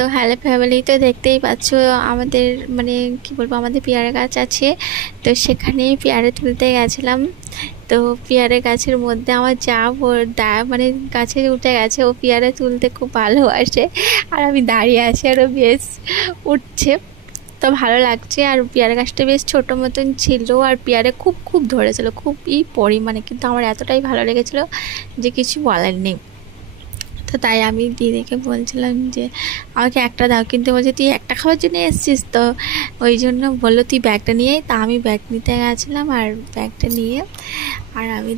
তো hello family, তো দেখতেই পাচ্ছ আমাদের মানে কি বলবো, আমাদের পেয়ারা গাছ আছে। তো সেখানে পেয়ারা তুলতে গেছিলাম। তো পেয়ারা গাছের মধ্যে আমার যা মানে গাছে উঠে গেছে, ও পেয়ারা তুলতে খুব ভালোবাসে। আর আমি দাঁড়িয়ে আছি, আরও বেশ উঠছে, তো ভালো লাগছে। আর পেয়ারা গাছটা বেশ ছোটো মতন ছিল, আর পেয়ারা খুব খুব ধরেছিল, খুবই পরিমাণে। কিন্তু আমার এতটাই ভালো লেগেছিলো যে কিছু বলার নেই। তো তাই আমি দিদিকে বলছিলাম যে আমাকে একটা দাও, কিন্তু বলছে তুই একটা খাওয়ার জন্য এসেছিস, তো ওই জন্য বললো তুই ব্যাগটা নিয়ে। তা আমি ব্যাগ নিতে গেছিলাম, আর ব্যাগটা নিয়ে আর আমি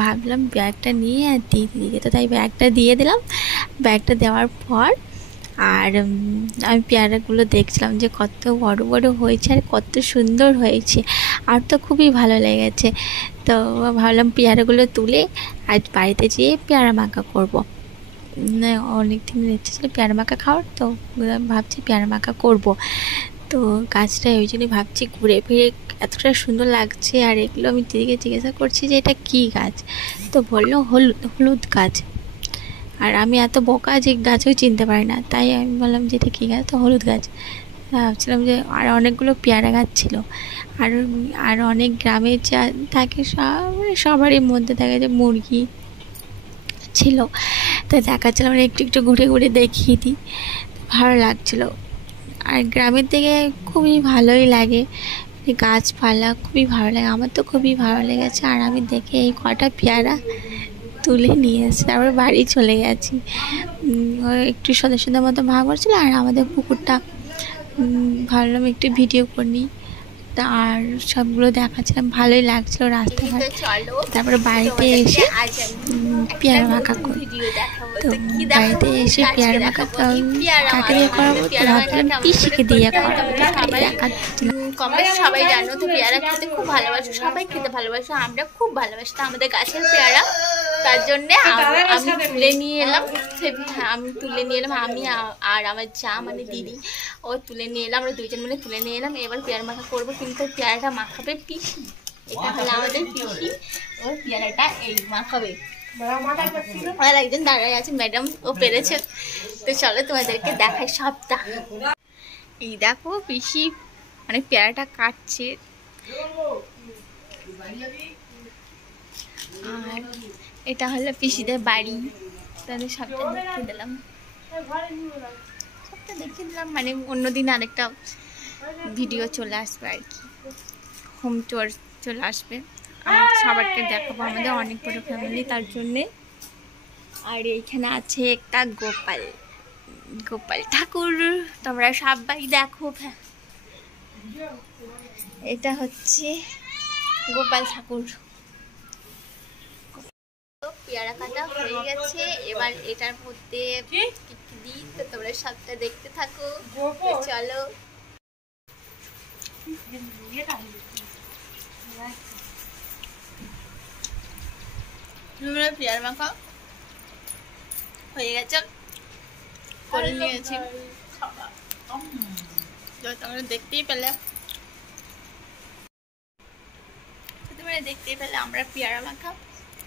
ভাবলাম ব্যাগটা নিয়ে আর দিদিকে, তো তাই ব্যাগটা দিয়ে দিলাম। ব্যাগটা দেওয়ার পর আর আমি পেয়ারাগুলো দেখছিলাম যে কত বড় বড় হয়েছে আর কত সুন্দর হয়েছে, আর তো খুবই ভালো লেগেছে। তো ভাবলাম পেয়ারাগুলো তুলে আজ বাড়িতে যেয়ে পেয়ারা মাখা করবো। অনেক দিনের ইচ্ছে ছিল পেয়ারা মাখা খাওয়ার, তো ভাবছি পেয়ারা মাখা করবো। তো গাছটা ওই জন্যই ভাবছি, ঘুরে ফিরে এতটা সুন্দর লাগছে। আর এগুলো আমি দিদিকে জিজ্ঞাসা করছি যে এটা কী গাছ, তো বললো হলুদ গাছ। আর আমি এত বোকা যে গাছও চিনতে পারি না, তাই আমি বললাম যে এটা কী গাছ, তো হলুদ গাছ। ভাবছিলাম যে আর অনেকগুলো পেয়ারা গাছ ছিল। আর আর অনেক গ্রামে যা থাকে সবারই মধ্যে থাকে যে মুরগি ছিল, তো দেখাচ্ছিলাম একটু একটু ঘুরে ঘুরে দেখিয়ে দিই, ভালো লাগছিলো। আর গ্রামের দিকে খুবই ভালোই লাগে, গাছপালা খুবই ভালো লাগে, আমার তো খুবই ভালো লেগেছে। আর আমি দেখে এই কটা পেয়ারা তুলে নিয়ে এসে তারপরে বাড়ি চলে গেছি। একটু সদস্যদের মতো ভাগ করছিল, আর আমাদের পুকুরটা ভাবলাম একটু ভিডিও করে নিই। আর সবগুলো দেখাচ্ছিলাম, ভালোই লাগছিলো রাস্তাঘাট। তারপরে বাড়িতে এসে পেয়ারা মাখা করি। তো বাড়িতে এসে পেয়ারা মাখা কাকে দিয়ে করাবো, তো ভাবছিলাম পিসিকে দিয়ে করাবো। সবাই জানো তো পেয়ারা খেতে খুব ভালোবাসো, সবাই খেতে ভালোবাসো, আমরা খুব ভালোবাসি। তো আমাদের গাছের পেয়ারা, তার জন্যে আমি তুলে নিয়ে এলাম। আমি আর আমার যা মানে দিদি, ও তুলে নিয়ে এলাম, আমরা দুইজন মিলে তুলে নিয়ে এলাম। এবার পেয়ারা মাখা করবো, কিন্তু পেয়ারাটা মাখাবে পিসি। এটা হলো আমাদের পিসি, ও পেয়ারাটা এই মাখাবে। আর একজন দাঁড়ায় আছে ম্যাডাম, ও পেরেছে। তো চলো তোমাদেরকে দেখাই সবটা। এই দেখো পিসি মানে পেয়ারাটা কাটছে। আর এটা হলো পিসিদের বাড়ি, তাহলে সবটা দেখিয়ে দিলাম, মানে অন্যদিন আরেকটা ভিডিও চলে আসবে আর কি, হোম টুর চলে আসবে, আর সবারকে দেখাবো, আমাদের অনেক বড় ফ্যামিলি তার জন্যে। আর এইখানে আছে একটা গোপাল ঠাকুর, তোমরা সবাই দেখো। এটা হচ্ছে গোপাল ঠাকুর। পেয়ারা কাটা হয়ে গেছে, এবার এটার মধ্যে কি দিই তো তোমরা সবটা দেখতে থাকো। চলো পেয়ারা মাখা হয়ে গেছে, করে নিয়েছি। তোমরা দেখতেই পেলে আমরা পেয়ারা মাখা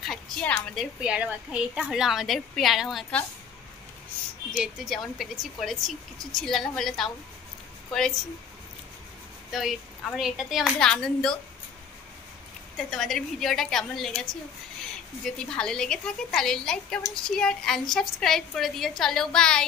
খাচ্ছি। আর আমাদের পেয়ারা মাখা, এটা হলো আমাদের পেয়ারা মাখা। যেহেতু যেমন পেরেছি করেছি, কিছু ছিল না বলে তাও করেছি। তো আমরা এটাতেই আমাদের আনন্দ। তো তোমাদের ভিডিওটা কেমন লেগেছে, যদি ভালো লেগে থাকে তাহলে like, comment, share and subscribe করে দিও। চলো বাই।